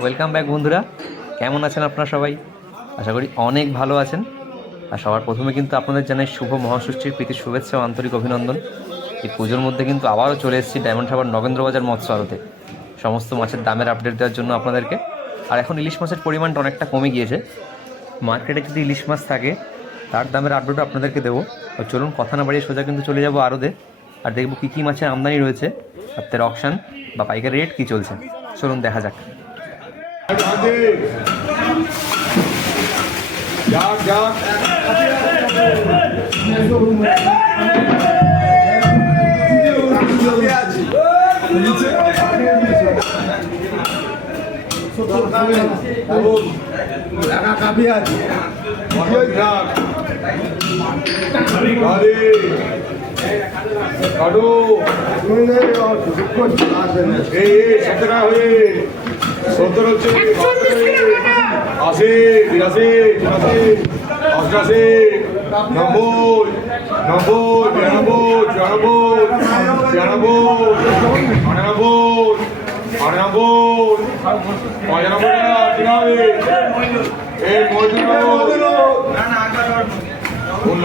Welcome back বন্ধুরা। কেমন আছেন আপনারা সবাই? আশা করি অনেক ভালো আছেন। আর সবার প্রথমে কিন্তু আপনাদের জানাই শুভ মহাষষ্ঠীর প্রীতি, শুভেচ্ছা ও আন্তরিক অভিনন্দন। এই পুজোর মধ্যে কিন্তু আবারও চলে এসেছি ডায়মন্ড হারবার নগেন্দ্রবাজার মৎস্য আড়তে। সমস্ত মাছের দামের আপডেট দেওয়ার জন্য আপনাদেরকে। আর এখন ইলিশ মাছের পরিমাণটা অনেকটা কমে গিয়েছে। মার্কেটে যদি ইলিশ মাছ থাকে, তার দামের আপডেটও আপনাদেরকে দেবো। আর চলুন, কথা না বাড়িয়ে সোজা কিন্তু চলে যাব আরদে আর দেখব কী কী মাছের আমদানি রয়েছে আর তার অকশান বা পাইকারি রেট কী চলছে। চলুন, দেখা যাক। যাক যাক টাকা কাপি আছে যাক গাড়ি কাটু এই এই সত্তর টাকা হয়ে সত্তর হচ্ছে আশি বিরাশি তিরাশি অষ্টাশি নব্বই নব্বই বিরানব্বই চুরানব্বই ছিয়ানব্বই আটানব্বই আটানব্বই পঁচানব্বই এই মজদুর কোন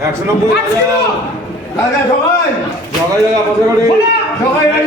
একশো নব্বই একশো নব্বই। টাকা সবাই। সবাই দাদা পাশে করে সবাই এই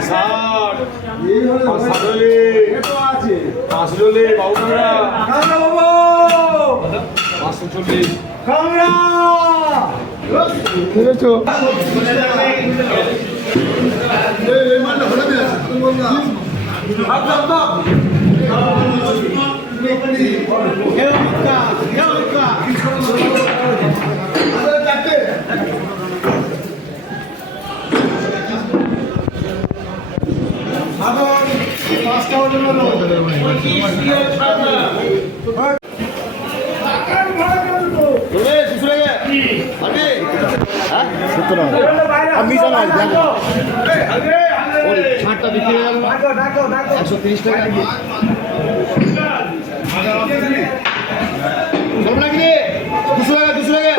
পঞ্চাশ এই পাঁচশো তিরিশ পাঁচচল্লিশ পাঁচচল্লিশ পঞ্চাশ পাঁচ ষাট পাঁচ সাতচল্লিশ পাঁচশো চল্লিশ বাবু কামরা পাঁচশো একশো তিরিশ টাকা দুশো টাকা দুশো টাকা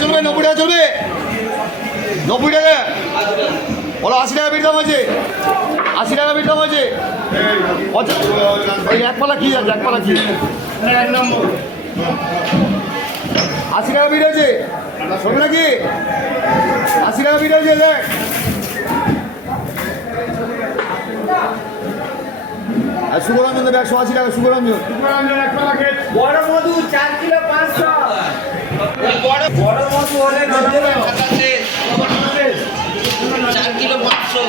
চলবে নব্বই টাকা চলবে নব্বই টাকা। বলো আশি টাকা বিট দাম আছে আশি টাকা বিট দাম আছে ওই এক পালা কি আছে এক পালা কি? আশি টাকা বিট আছে শোন নাকি? আশি টাকা বিট আছে দেখ। আর সুগরঞ্জন দেবে একশো আশি টাকা সুগরঞ্জন বড় মধু চার কিলো পাঁচশো বড় বড় মধু হলে চার কিলো পাঁচশো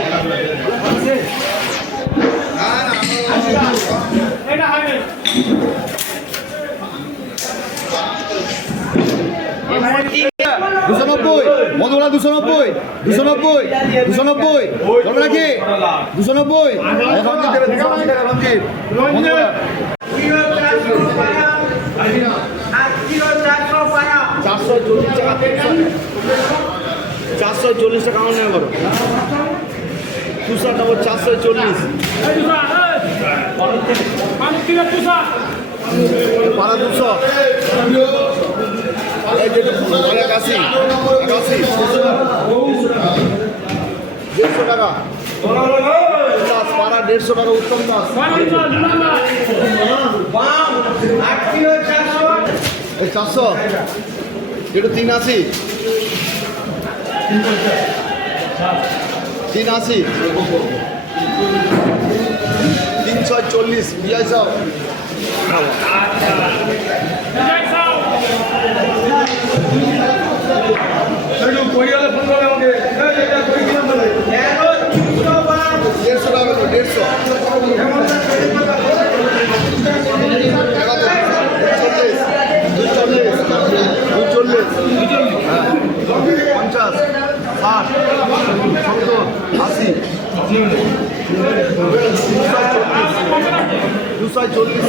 দুশো মধুরা দুশো নব্বই দুশো নব্বই দুশো নব্বই নাকি দুশো নব্বই। চারশো চল্লিশ টাকা চারশো চল্লিশ টাকা আমার নেওয়া করো তুষার নেব চারশো চল্লিশ। পাড়া দুশো। দেড়শো টাকা দেড়শো টাকা উত্তম চারশো এটা তিন আশি তিন আশি তিন ছয় চল্লিশ বিজয় সব পঞ্চাশ ষাট সত্তর আশি দুশো চল্লিশ